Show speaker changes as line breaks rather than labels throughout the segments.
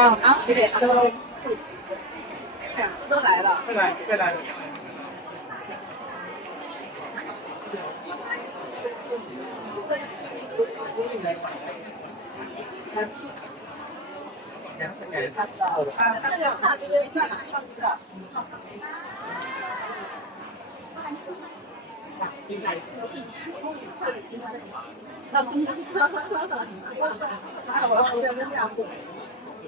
啊，都都来了，
再来，再来。
啊，大料，大料，放了，放了，吃了。哈哈哈！哈哈，啊，我
好像真这样。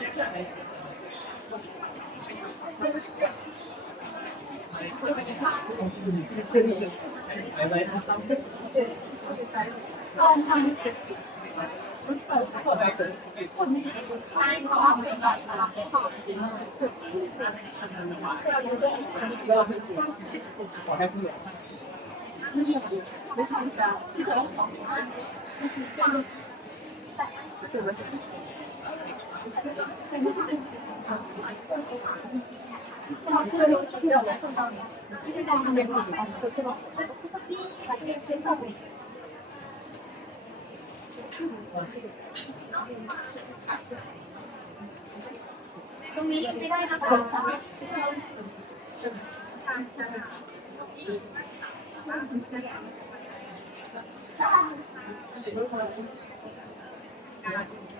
ะขอให้ผู้ใหญ่
ตรง นี้ยังไม่ได้นะคะ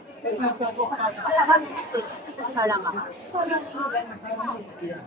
漂亮吗？
ยั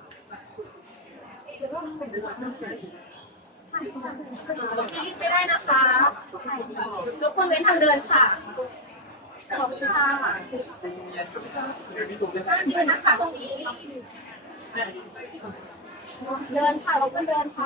ง
นี้ไม่ได้นะคะรบกวนเว้นทางเดินค่ะ ขอบคุณค่ะห้ามยืนนะคะตรงนี้ เดินค่ะเราก็เดินค่ะ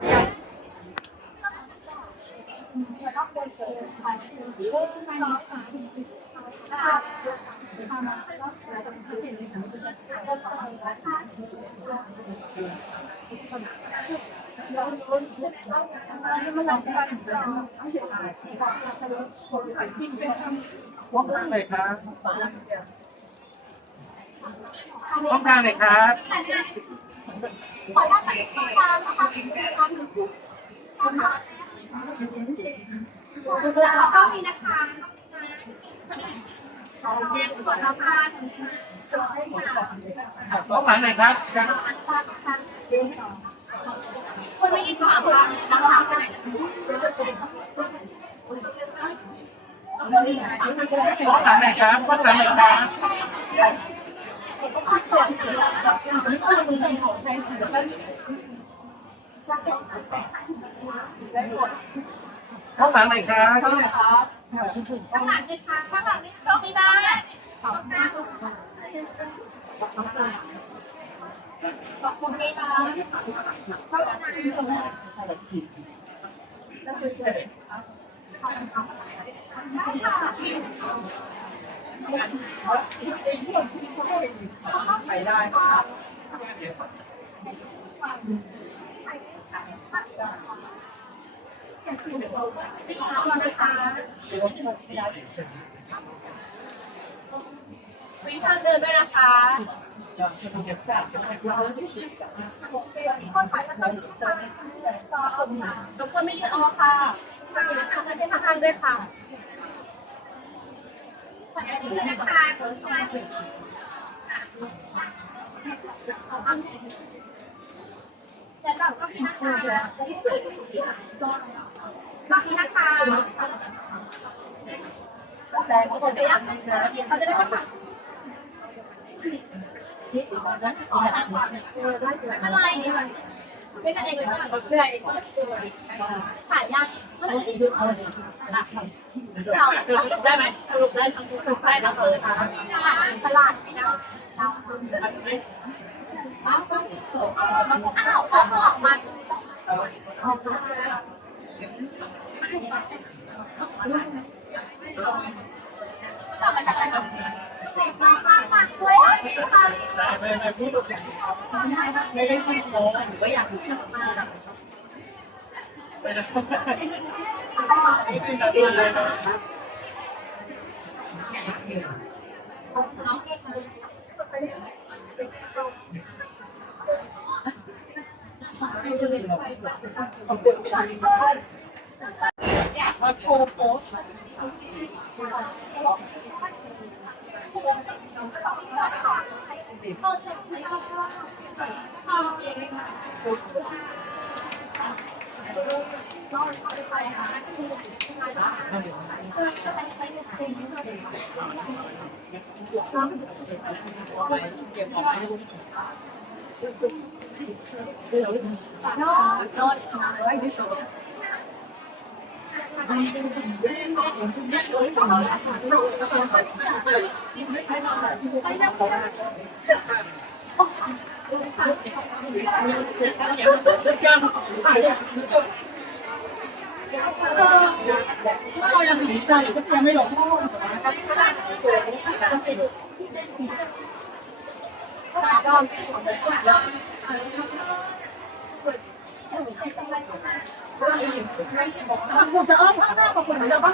นค่ะ
ห้องกลางเลยครับห้องกลางเลยครับ
ขออนุญาตไปตรงกลางนะคะ การหนึ่งคู่นะคะแล้วก็มีนะคะเย็นก่อนแล้วค่ะ
ห้องหลังเลยครับ
คนไม่ยินค่ะค่ะนะคะ
ห้องหลังเลยครับห้องหลังเลยครับห้องหลังไหนครับ เลยครับ
ข้างหลังเลยค่ะข้างหลังนี้ก็ไม่ได้ขอบคุณไม่ได้เข้าไปก็คือเฉย
ไปได้
นี่ ก่อนนะคะวิทางเดินด้วยนะคะ
คนขายแล้วก็
รบกวนไม่ยืนออกค่ะทางนะคะเดินเส้นทางด้วยค่ะ
แต่เราก็มีนะคะ มาที่นะคะแต่คนจะยังเขาจะได้ไม่เป็นไรไม่ได้เองเลยเหนื่อยถ่ายยากสาได้ไหมได้ทั้งสรุปได้แล้วเปิดตลาดไม่ได้อ้าว เขาสอบมาต่อมาจากไหนมามามาด้วยค่
ไม่ไม่พูดไม่ได้พูดโม้หรือว่าอยากพูดไปนะไม่เป็นแบบนี้เลยนะ ครับ
มาโชว์โพสนอนนอนไว้ ที่สุดเรายังหนีใจก็ยังไม่หลง พ่อกูจะอ้อมข้างหน้ากับคนเดียวบ้าง